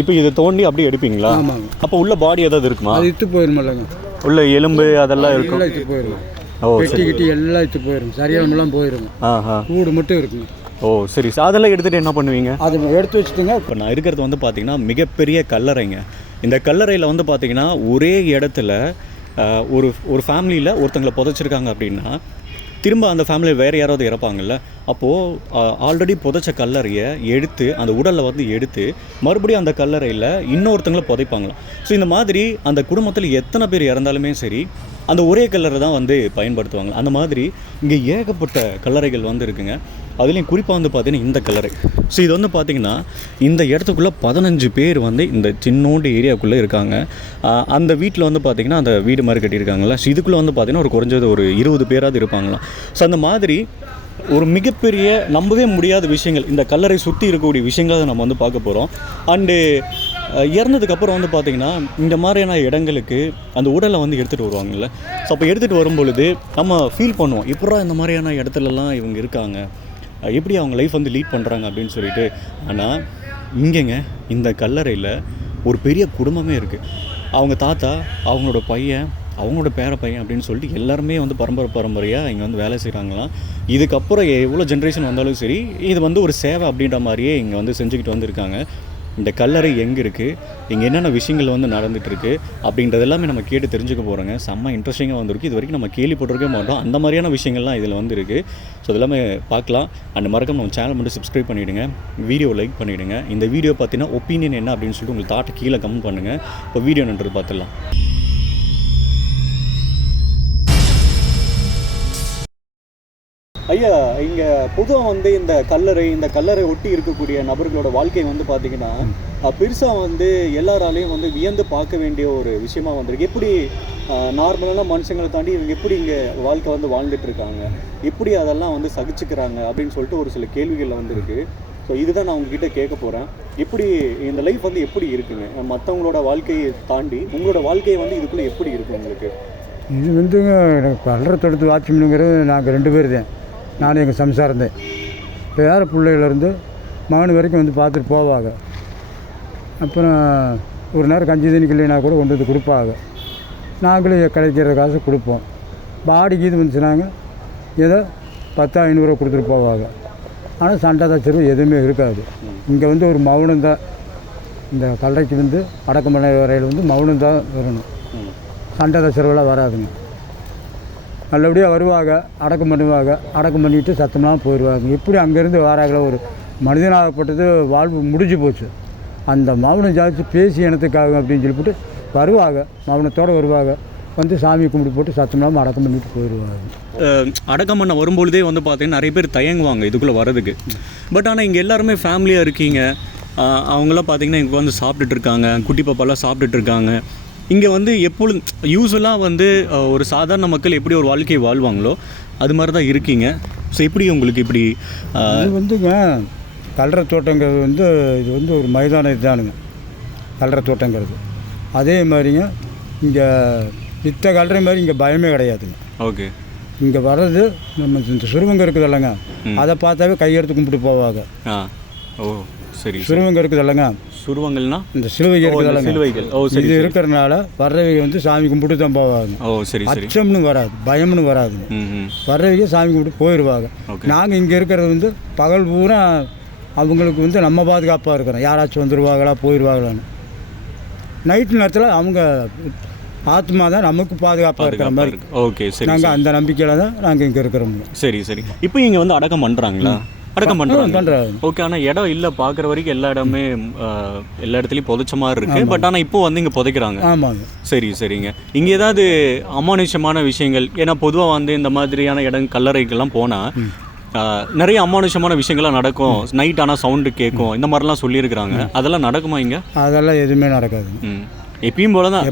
இப்போ இது தோண்டி அப்படியே எடுப்பீங்களா? ஆமாங்க. அப்போ உள்ள பாடி ஏதாவது இருக்குமா? அது இத்து போயிருமில்லங்க, உள்ள எலும்பு அதெல்லாம் இருக்கும். எல்லாம் இத்து போயிருங்க. ஓ வெட்டி கிட்டி எல்லாம் இத்து போயிருங்க, சரியானமெல்லாம் போயிருங்க. கூடு மட்டும் இருக்குங்க. ஓ சரி சார். அதெல்லாம் எடுத்துகிட்டு என்ன பண்ணுவீங்க? அதை எடுத்து வச்சுட்டுங்க. இப்போ நான் இருக்கிறது வந்து பார்த்திங்கன்னா மிகப்பெரிய கல்லறைங்க. இந்த கல்லறையில் வந்து பார்த்திங்கன்னா ஒரே இடத்துல ஒரு ஃபேமிலியில் ஒருத்தங்களை புதைச்சிருக்காங்க அப்படின்னா திரும்ப அந்த ஃபேமிலியில் வேறு யாராவது இறப்பாங்கல்ல, அப்போது ஆல்ரெடி புதைச்ச கல்லறையை எடுத்து அந்த உடலை வந்து எடுத்து மறுபடியும் அந்த கல்லறையில் இன்னொருத்தங்களை புதைப்பாங்களாம். ஸோ இந்த மாதிரி அந்த குடும்பத்தில் எத்தனை பேர் இறந்தாலுமே சரி அந்த ஒரே கல்லறை தான் வந்து பயன்படுத்துவாங்க. அந்த மாதிரி இங்கே ஏகப்பட்ட கல்லறைகள் வந்து இருக்குங்க. அதுலேயும் குறிப்பாக வந்து பார்த்திங்கன்னா இந்த கல்லறை. ஸோ இது வந்து பார்த்திங்கன்னா இந்த இடத்துக்குள்ளே 15 பேர் வந்து இந்த சின்னோண்டு ஏரியாவுக்குள்ளே இருக்காங்க. அந்த வீட்டில் வந்து பார்த்திங்கன்னா அந்த வீடு மாதிரி கட்டியிருக்காங்களா. ஸோ இதுக்குள்ளே வந்து பார்த்திங்கன்னா ஒரு குறைஞ்சது ஒரு 20 பேராவது இருப்பாங்களாம். ஸோ அந்த மாதிரி ஒரு மிகப்பெரிய நம்பவே முடியாத விஷயங்கள் இந்த கல்லறை சுற்றி இருக்கக்கூடிய விஷயங்களை நம்ம வந்து பார்க்க போகிறோம். அண்டு இறந்ததுக்கப்புறம் வந்து பார்த்திங்கன்னா இந்த மாதிரியான இடங்களுக்கு அந்த உடலை வந்து எடுத்துகிட்டு வருவாங்கள்ல. ஸோ அப்போ எடுத்துகிட்டு வரும்பொழுது நம்ம ஃபீல் பண்ணுவோம், எப்படா இந்த மாதிரியான இடத்துலலாம் இவங்க இருக்காங்க, எப்படி அவங்க லைஃப் வந்து லீட் பண்ணுறாங்க அப்படின்னு சொல்லிட்டு. ஆனால் இங்கேங்க இந்த கல்லறையில் ஒரு பெரிய குடும்பமே இருக்குது. அவங்க தாத்தா, அவங்களோட பையன், அவங்களோட பேர பையன் அப்படின்னு சொல்லிட்டு எல்லாருமே வந்து பரம்பரையாக இங்கே வந்து வேலை செய்கிறாங்களாம். இதுக்கப்புறம் எவ்வளோ ஜென்ரேஷன் வந்தாலும் சரி இது வந்து ஒரு சேவை அப்படின்ற மாதிரியே இங்கே வந்து செஞ்சுக்கிட்டு வந்துருக்காங்க. இந்த கல்லறை எங்கே இருக்குது, இங்கே என்னென்ன விஷயங்கள் வந்து நடந்துகிட்ருக்கு அப்படின்றது எல்லாமே நம்ம கேட்டு தெரிஞ்சுக்க போகிறோங்க. செம்ம இன்ட்ரெஸ்டிங்காக வந்திருக்கு. இது வரைக்கும் நம்ம கேள்விப்பட்டிருக்கே மாட்டோம். அந்த மாதிரியான விஷயங்கள்லாம் இதில் வந்து இருக்குது. ஸோ இதெல்லாமே பார்க்கலாம். அண்ட் மறக்காம நம்ம சேனல் மட்டும் சப்ஸ்கிரைப் பண்ணிவிடுங்க, வீடியோ லைக் பண்ணிவிடுங்க. இந்த வீடியோ பார்த்தீங்கன்னா ஒப்பீனியன் என்ன அப்படின்னு சொல்லிட்டு உங்களுக்கு தாட்டை கீழே கமெண்ட் பண்ணுங்கள். இப்போ வீடியோ நன்றது பார்த்துடலாம். ஐயா, இங்கே பொதுவாக வந்து இந்த கல்லறை ஒட்டி இருக்கக்கூடிய நபர்களோட வாழ்க்கை வந்து பார்த்திங்கன்னா பெருசாக வந்து எல்லாராலையும் வந்து வியந்து பார்க்க வேண்டிய ஒரு விஷயமா வந்திருக்கு. எப்படி நார்மலான மனுஷங்களை தாண்டி இவங்க எப்படி இங்கே வாழ்க்கை வந்து வாழ்ந்துட்டுருக்காங்க, எப்படி அதெல்லாம் வந்து சகிச்சுக்கிறாங்க அப்படின்னு சொல்லிட்டு ஒரு சில கேள்விகளில் வந்துருக்கு. ஸோ இதுதான் நான் உங்ககிட்ட கேட்க போகிறேன். எப்படி இந்த லைஃப் வந்து எப்படி இருக்குங்க, மற்றவங்களோட வாழ்க்கையை தாண்டி உங்களோட வாழ்க்கையை வந்து இதுக்குள்ளே எப்படி இருக்குது உங்களுக்கு? இது வந்துங்க எனக்கு கல்லறை தொடுத்து வாட்ச்மேனுங்கிறது நாங்கள் 2 பேர் தான். நானும் எங்கள் சம்சாரம் தான். பேர பிள்ளையிலேருந்து மகன் வரைக்கும் வந்து பார்த்துட்டு போவாங்க. அப்புறம் ஒரு நேரம் கஞ்சி தண்ணி இல்லைனா கூட கொண்டு வந்து கொடுப்பாங்க. நாங்களும் கிடைக்கிற காசு கொடுப்போம். பாடிக்கு இது வந்துச்சுனாங்க ஏதோ 10,500 கொடுத்துட்டு போவாங்க. ஆனால் சண்டை தச்சரவு எதுவுமே இருக்காது. இங்கே வந்து ஒரு மௌனம் தான். இந்த கல்லறைக்கு வந்து அடக்கம் பண்ண வரையில் வந்து மௌனம் தான் வரணும். சண்டை தச்சரவுலாம் வராதுங்க. நல்லபடியாக வருவாங்க, அடக்கம் பண்ணுவாங்க, அடக்கம் பண்ணிவிட்டு சத்தம்லாம் போயிடுவாங்க. எப்படி அங்கேருந்து வராங்களோ ஒரு மனிதனாகப்பட்டது வாழ்வு முடிஞ்சு போச்சு. அந்த மௌனம் ஜாதிச்சு பேசி இனத்துக்காக அப்படின்னு சொல்லிவிட்டு வருவாங்க, மௌனத்தோடு வருவாங்க, வந்து சாமி கும்பிட்டு போட்டு சத்தம்லாம் அடக்கம் பண்ணிட்டு போயிடுவாங்க. அடக்கம் பண்ண வரும்பொழுதே வந்து பார்த்தீங்கன்னா நிறைய பேர் தயங்குவாங்க இதுக்குள்ளே வர்றதுக்கு. பட் ஆனால் இங்கே எல்லாருமே ஃபேமிலியாக இருக்கீங்க. அவங்களாம் பார்த்தீங்கன்னா இங்கே வந்து சாப்பிட்டுட்டு இருக்காங்க, குட்டி பாப்பாலாம் சாப்பிட்டுட்டு இருக்காங்க. இங்கே வந்து எப்பொழுதும் யூஸ்வலாக வந்து ஒரு சாதாரண மக்கள் எப்படி ஒரு வாழ்க்கையை வாழ்வாங்களோ அது மாதிரி தான் இருக்கீங்க. ஸோ எப்படி உங்களுக்கு இப்படி இது வந்துங்க கல்லறை தோட்டங்கிறது வந்து இது வந்து ஒரு மைதானம் இதுதானுங்க கல்லறை தோட்டங்கிறது. அதே மாதிரிங்க இங்கே மித்த கல்லறை மாதிரி இங்கே பயமே கிடையாதுங்க. ஓகே. இங்கே வர்றது நம்ம இந்த சுருவங்க இருக்குது இல்லைங்க, அதை பார்த்தாவே கையெடுத்து கும்பிட்டு போவாங்க. ஓ சரி. சுருவங்க இருக்குது இல்லைங்க, சுருவங்கள்னா இந்த சிலுவைகள் இருக்குது இல்லைங்க, சிலுவைகள். ஓ சரி. இது இருக்கிறனால வர்றவங்க வந்து சாமி கும்பிட்டு தான் போவாங்க. ஓ சரி சரி. அச்சம்னு வராது, பயம்னு வராது. வர்றவங்க சாமி கும்பிட்டு போயிடுவாங்க. நாங்கள் இங்கே இருக்கிறது வந்து பகல் பூரா அவங்களுக்கு வந்து நம்ம பாதுகாப்பாக இருக்கிறோம். யாராச்சும் வந்துடுவாங்களா போயிடுவாங்களான்னு. நைட்டு நேரத்தில் அவங்க ஆத்மா தான் நமக்கு பாதுகாப்பாக இருக்கிற மாதிரி. ஓகே சரி. நாங்கள் அந்த நம்பிக்கையில் தான் நாங்கள் இங்கே இருக்கிறோம். சரி சரி. இப்போ இங்கே வந்து அடக்கம் பண்ணுறாங்களா? அடக்கம் பண்ணுறாங்க. ஓகே. ஆனால் இடம் இல்லை, பார்க்குற வரைக்கும் எல்லா இடமே எல்லா இடத்துலையும் புதைச்ச மாதிரி இருக்குது. பட் ஆனால் இப்போ வந்து இங்கே புதைக்கிறாங்க. ஆமாங்க. சரி சரிங்க. இங்கே ஏதாவது அமானுஷமான விஷயங்கள், ஏன்னா பொதுவாக வந்து இந்த மாதிரியான கல்லறைக்கெல்லாம் போனால் நிறைய அமானுஷமான விஷயங்கள்லாம் நடக்கும். நைட் ஆனால் சவுண்டு கேட்கும், இந்த மாதிரிலாம் சொல்லியிருக்கிறாங்க. அதெல்லாம் நடக்குமா இங்கே? அதெல்லாம் எதுவுமே நடக்காது. எப்பயும் போல தான்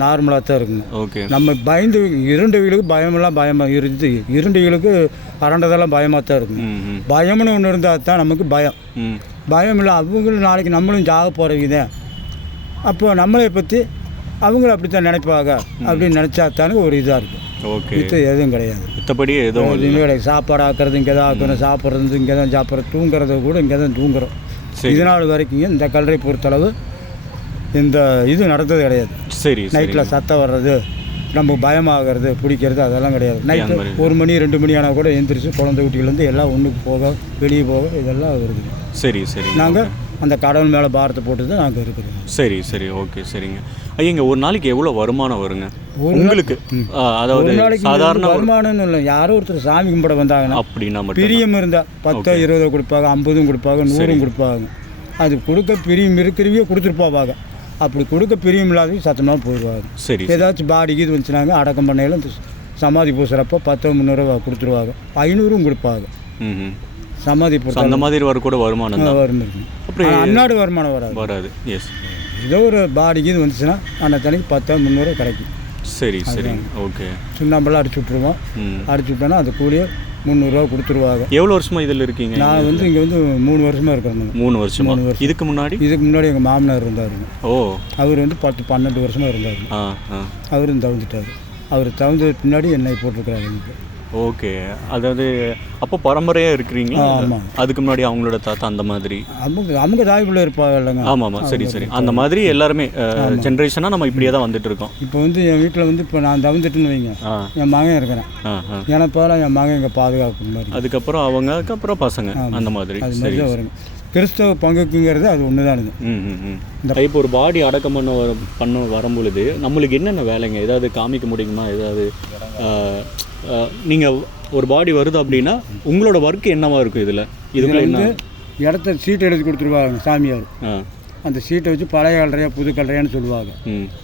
நார்மலாக தான் இருக்குங்க. ஓகே. நம்ம பயந்து இருண்டவங்களுக்கு பயமெல்லாம் பயமாக இருந்து இருண்டவங்களுக்கு அரண்டதெல்லாம் பயமாக தான் இருக்குங்க. பயம்னு ஒன்று இருந்தால் தான் நமக்கு பயம். பயம் இல்லை, அவங்களும் நாளைக்கு நம்மளும் ஜாக போகிறவங்க தான். அப்போ நம்மளை பற்றி அவங்களும் அப்படி தான் நினைப்பாங்க அப்படின்னு நினச்சா தானே ஒரு இதாக இருக்கும். ஓகே. இது எதுவும் கிடையாது. மற்றபடி எதுவும் கிடையாது. சாப்பாடு ஆக்குறது இங்கே தான் ஆக்கணும், சாப்பிட்றது இங்கே தான் சாப்பிட்றது, தூங்குறது கூட இங்கே தான் தூங்குறோம். இது நாள் வரைக்கும் இந்த கல்லறை பொறுத்தளவு இந்த இது நடந்தது கிடையாது. சரி. நைட்டில் சத்தம் வர்றது, நம்ம பயமாகிறது, பிடிக்கிறது அதெல்லாம் கிடையாது. நைட்டு 1 மணி 2 மணி ஆனால் கூட எந்திரிச்சு குழந்தை குட்டிலேருந்து எல்லாம் ஒன்றுக்கு போக வெளியே போக இதெல்லாம் வருது. சரி. நாங்கள் அந்த கடவுள் மேலே பாரத்தை போட்டு தான் நாங்கள் இருக்கிறோம். சரி. ஓகே, சரிங்க. ஐயங்க, ஒரு நாளைக்கு எவ்வளோ வருமானம் வருங்க உங்களுக்கு? அதாவது ஒரு நாளைக்கு சாதாரண வருமானம்னு இல்லை, யாரோ ஒருத்தர் சாமி கும்பிட வந்தாங்கன்னா அப்படின்னா பிரியம் இருந்தால் 10 20 கொடுப்பாங்க, 50 கொடுப்பாங்க, 100 கொடுப்பாங்க. அது கொடுக்க பிரியம் இருக்கிறவையே கொடுத்துட்டு போவாங்க. அப்படி கொடுக்க பிரியம் இல்லாதவங்க சத்தமாக போயிடுவாங்க. சரி. ஏதாச்சும் பாடிக்கு இது வந்துச்சுனாங்க அடக்கம் பண்ணையில் இந்த சமாதி பூசுகிறப்போ 10 300 கொடுத்துருவாங்க, 500 கொடுப்பாங்க. சமாதி பூச அந்த மாதிரி வர கூட வருமானம் வரும். அப்புறம் அன்னாடு வருமானம் வராது. எஸ். ஏதோ ஒரு பாடிக்கு இது வந்துச்சுன்னா அந்த தனிக்கு 10 300 கிடைக்கும். சரி. ஓகே. சுண்ணாம்பெல்லாம் அடிச்சு விட்ருவோம். அடிச்சு விட்டோன்னா அது கூலியே 300 கொடுத்துருவாங்க. எவ்வளோ வருஷமாக இதில் இருக்கீங்க? நான் வந்து இங்கே வந்து 3 வருஷமாக இருக்கிறேன். 3 வருஷமா? இதுக்கு முன்னாடி எங்கள் மாமனார் இருந்தாருங்க. ஓ. அவர் வந்து 10 12 வருஷமாக இருந்தார். அவரும் தவிர்த்துட்டார். அவர் தவிர்த்து பின்னாடி என்னை போட்டிருக்கிறாங்க எனக்கு. ஓகே. அதாவது அப்போ பரம்பரையாக இருக்கிறீங்களா? ஆமாம். அதுக்கு முன்னாடி அவங்களோட தாத்தா அந்த மாதிரி? அவங்க தாய் பிள்ளை இருப்பாங்க இல்லைங்க. ஆமாம். சரி. அந்த மாதிரி எல்லாருமே ஜென்ரேஷனாக நம்ம இப்படியே தான் வந்துட்டு இருக்கோம். இப்போ வந்து என் வீட்டில் வந்து இப்போ நான் தவிர்த்துட்டுன்னு வைங்க, என் மகன் இருக்கிறேன். எனக்கு பதிலாக என் மகன் எங்கள் பாதுகாப்பு மாதிரி. அதுக்கப்புறம் அதுக்கப்புறம் பசங்க அந்த மாதிரி. அது மாதிரி தான் வருங்க. கிறிஸ்தவ பங்குக்குங்கிறது அது ஒன்று தானுங்க. இப்போ ஒரு பாடி அடக்கம் பண்ண வரும்பொழுது நம்மளுக்கு என்னென்ன வேலைங்க ஏதாவது காமிக்க முடியுமா? ஏதாவது நீங்கள் ஒரு பாடி வருது அப்படின்னா உங்களோட ஒர்க் என்னவா இருக்கும்? இதில் வந்து இடத்த சீட்டை எடுத்து கொடுத்துருவாங்க சாமியார். அந்த சீட்டை வச்சு பழைய கல்லறையா புது கல்லறையான்னு சொல்லுவாங்க.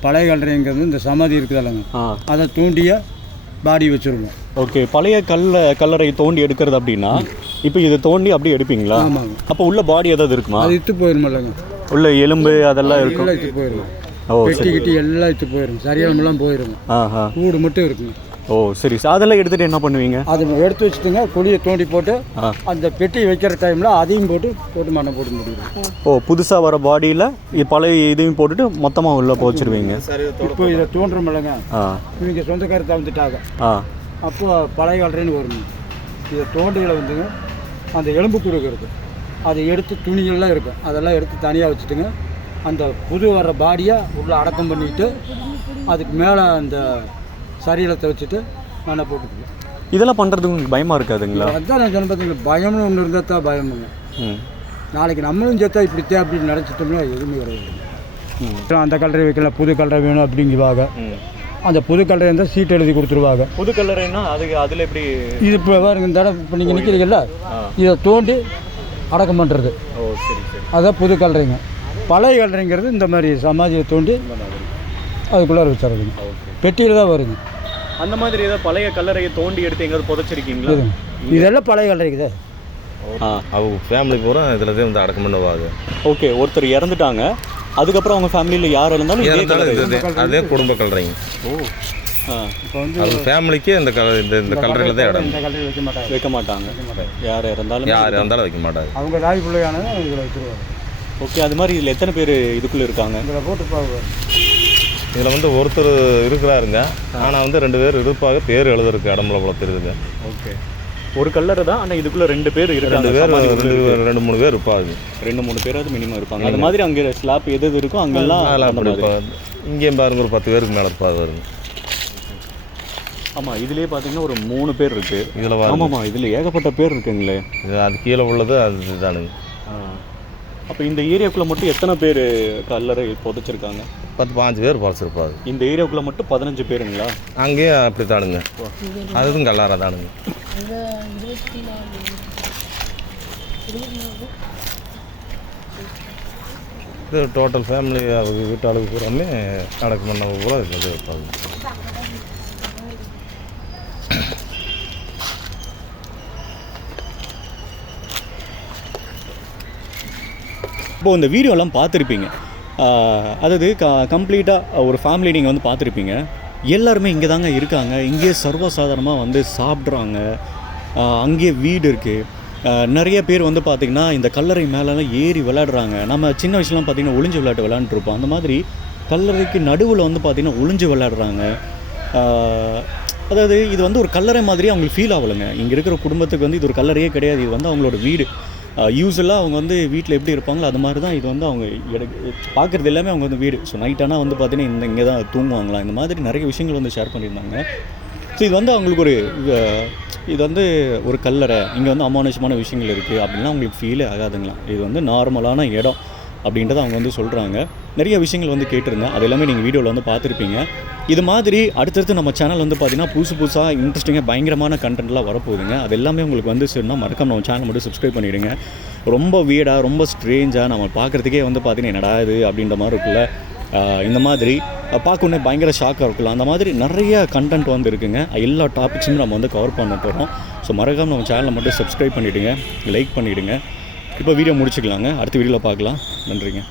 பழைய கல்லறைங்கிறது இந்த சமாதி இருக்குதாலங்க, அதை தூண்டிய பாடி வச்சுருவோம். ஓகே. பழைய கல்லறை தோண்டி எடுக்கிறது அப்படின்னா இப்போ இதை தோண்டி அப்படியே எடுப்பீங்களா? ஆமாங்க. அப்போ உள்ள பாடி ஏதாவது இருக்குமா? அது இத்து போயிருமில்லங்க, உள்ள எலும்பு அதெல்லாம் இருக்கும். இத்து போயிடும். வெட்டி கிட்டி எல்லாம் இத்து போயிடும், சரியானமெல்லாம் போயிடும். கூடு மட்டும் இருக்குங்க. ஓ சரி. அதெல்லாம் எடுத்துகிட்டு என்ன பண்ணுவீங்க? அது எடுத்து வச்சுட்டுங்க குழியை தோண்டி போட்டு அந்த பெட்டி வைக்கிற டைமில் அதையும் போட்டு மண்ணை போட்டு முடியும். ஓ, புதுசாக வர பாடியில் பழைய இதையும் போட்டுட்டு மொத்தமாக உள்ளே போச்சிருவீங்க. இப்போ இதை தோன்றமில்லங்க, இவங்க சொந்தக்காரத்தை வந்துட்டாங்க, அப்போ பழைய கல்லறைன்னு வருங்க. இதை தோண்டியில் வந்துங்க அந்த எலும்பு கொடுக்கறது அதை எடுத்து துணிகள்லாம் இருக்கும், அதெல்லாம் எடுத்து தனியாக வச்சுட்டுங்க அந்த புது வர்ற பாடியை உள்ளே அடக்கம் பண்ணிவிட்டு அதுக்கு மேலே அந்த சரீரத்தை வச்சுட்டு மண்ணை போட்டுக்குவோம். இதெல்லாம் பண்ணுறதுக்கு உங்களுக்கு பயமாக இருக்காதுங்களா? அதுதான் நான் சொன்ன பார்த்தீங்களா, பயம்னு ஒன்று இருந்தால் தான் பயமுங்க. நாளைக்கு நம்மளும் சேர்த்தா இப்படித்தான் அப்படின்னு நினச்சிட்டோம்னா எதுவுமே கிடையாது. அந்த கல்லறை வைக்கல, புது கல்லறை வேணும் அப்படிங்குவாங்க. அந்த புது கல்லறை இருந்தால் சீட் எழுதி கொடுத்துருவாங்க. புது கல்லறைன்னா அதில் எப்படி? இது இப்போ பாருங்க, இந்த இடம் இப்போ நீங்கள் நிற்கிறீங்கல்ல, இதை தோண்டி அடக்கம் பண்ணுறது. ஓ சரி. அதான் புது கல்லறைங்க. பழைய கல்லறைங்கிறது இந்த மாதிரி சமாதியை தோண்டி அதுக்குள்ளார வச்சுறதுங்க, பெட்டியில் தான் வருங்க. அந்த மாதிரி ஏதாவது பழைய கல்லறையை தோண்டி எடுத்து எங்கேயாவது புதைச்சிருக்கீங்களா? இதெல்லாம் பழைய கல்லறைக்குதே. அவங்க ஃபேமிலி பூரா இதில் தான் வந்து அடக்கம் பண்ணுவாங்க. ஓகே. ஒருத்தர் இறந்துட்டாங்க, அதுக்கப்புறம் அவங்க ஃபேமிலியில் யார் இருந்தாலும் அதே குடும்ப கல்லறைங்க. ஓ. இப்போ வந்து அது ஃபேமிலிக்கு இந்த கல்லறையில் தான் இடம். இந்த கல்லறை வைக்க மாட்டாங்க. யார் இருந்தாலும் வைக்க மாட்டாங்க. அவங்க தாய் பிள்ளையானதை இதில் வச்சுருவாங்க. ஓகே. அது மாதிரி இதில் எத்தனை பேர் இதுக்குள்ளே இருக்காங்க? இதில் போட்டு பாருங்க. இதில் வந்து ஒருத்தர் இருக்கிறாருங்க, ஆனால் வந்து 2 பேர் இருப்பாக, பேர் எழுதுறதுக்கு இடம்ல வளர்த்துருக்குங்க. ஓகே. ஒரு கல்லறை தான், ஆனால் இதுக்குள்ளே 2 பேர் இருக்காங்க. 2-3 பேர் இருப்பாங்க. 2-3 பேராவது மினிமம் இருப்பாங்க. அது மாதிரி அங்கே ஸ்லாப் எது இருக்கோ அங்கெல்லாம் இருப்பாங்க. இங்கேயும் பாருங்க ஒரு 10 பேருக்கு மேலே இருப்பாங்க வருங்க. ஆமாம். இதுலேயே பார்த்தீங்கன்னா ஒரு 3 பேர் இருக்குது இதில். ஆமாம்மா, இதில் ஏகப்பட்ட பேர் இருக்குங்களே. அது கீழே உள்ளது அது தானுங்க. அப்போ இந்த ஏரியாவுக்குள்ளே மட்டும் எத்தனை பேர் கல்லறை புதைச்சிருக்காங்க? 10-15 பேர் புதைச்சிருப்பாங்க. இந்த ஏரியாவுக்குள்ளே மட்டும் 15 பேருங்களா? அங்கேயும் அப்படி தானுங்க, அதுவும் கல்லாரா தானுங்க. இது டோட்டல் ஃபேமிலி அவங்க வீட்டாளுக்கு பூராமே அடக்கம் பண்ணவங்க பூரா இது வைப்பாங்க. இப்போது இந்த வீடியோலாம் பார்த்துருப்பீங்க, அதாவது கம்ப்ளீட்டாக ஒரு ஃபேமிலி நீங்கள் வந்து பார்த்துருப்பீங்க. எல்லாருமே இங்கே தாங்க இருக்காங்க, இங்கேயே சர்வசாதாரணமாக வந்து சாப்பிட்றாங்க, அங்கேயே வீடு இருக்குது. நிறைய பேர் வந்து பார்த்திங்கன்னா இந்த கல்லறை மேலெலாம் ஏறி விளையாடுறாங்க. நம்ம சின்ன வயசுலாம் பார்த்திங்கன்னா ஒளிஞ்சு விளையாட்டு விளையாண்டுருப்போம். அந்த மாதிரி கல்லறைக்கு நடுவில் வந்து பார்த்திங்கன்னா ஒளிஞ்சு விளையாடுறாங்க. அதாவது இது வந்து ஒரு கல்லறை மாதிரி அவங்களுக்கு ஃபீல் ஆகலைங்க. இங்கே இருக்கிற குடும்பத்துக்கு வந்து இது ஒரு கல்லறையே கிடையாது, இது வந்து அவங்களோட வீடு. யூஸ்வலாக அவங்க வந்து வீட்டில் எப்படி இருப்பாங்களோ அது மாதிரி தான் இது வந்து அவங்க பார்க்குறது எல்லாமே அவங்க வந்து வீடு. ஸோ நைட் ஆனால் வந்து பார்த்தீங்கன்னா இங்கே தான் தூங்குவாங்களாம். இந்த மாதிரி நிறைய விஷயங்கள் வந்து ஷேர் பண்ணியிருந்தாங்க. ஸோ இது வந்து அவங்களுக்கு இது வந்து ஒரு கல்லறை, இங்கே வந்து அமானுஷமான விஷயங்கள் இருக்குது அப்படின்லாம் அவங்களுக்கு ஃபீலே ஆகாதுங்களாம். இது வந்து நார்மலான இடம் அப்படின்றத அவங்க வந்து சொல்கிறாங்க. நிறைய விஷயங்கள் வந்து கேட்டிருந்தேன், அது எல்லாமே நீங்கள் வீடியோவில் வந்து பார்த்துருப்பீங்க. இது மாதிரி அடுத்தடுத்து நம்ம சேனல் வந்து பார்த்திங்கன்னா புதுசாக இன்ட்ரெஸ்டிங்காக பயங்கரமான கண்டென்ட்லாம் வரப்போகுதுங்க. அது எல்லாமே உங்களுக்கு வந்து சரினா மறக்காம நம்ம சேனல் மட்டும் சப்ஸ்கிரைப் பண்ணிவிடுங்க. ரொம்ப வியர்டாக ரொம்ப ஸ்ட்ரேஞ்சாக நம்ம பார்க்குறதுக்கே வந்து பார்த்திங்கன்னா என்னடா இது அப்படின்ற மாதிரி இருக்குல்ல, இந்த மாதிரி பார்க்கணுன்னே பயங்கர ஷாக்காக இருக்கலாம். அந்த மாதிரி நிறைய கண்டென்ட் வந்து இருக்குங்க. எல்லா டாபிக்ஸுமே நம்ம வந்து கவர் பண்ண போகிறோம். ஸோ மறக்காமல் நம்ம சேனலை மட்டும் சப்ஸ்கிரைப் பண்ணிவிடுங்க, லைக் பண்ணிவிடுங்க. இப்போ வீடியோ முடிச்சுக்கலாங்க. அடுத்த வீடியோவில் பார்க்கலாம். நன்றிங்க.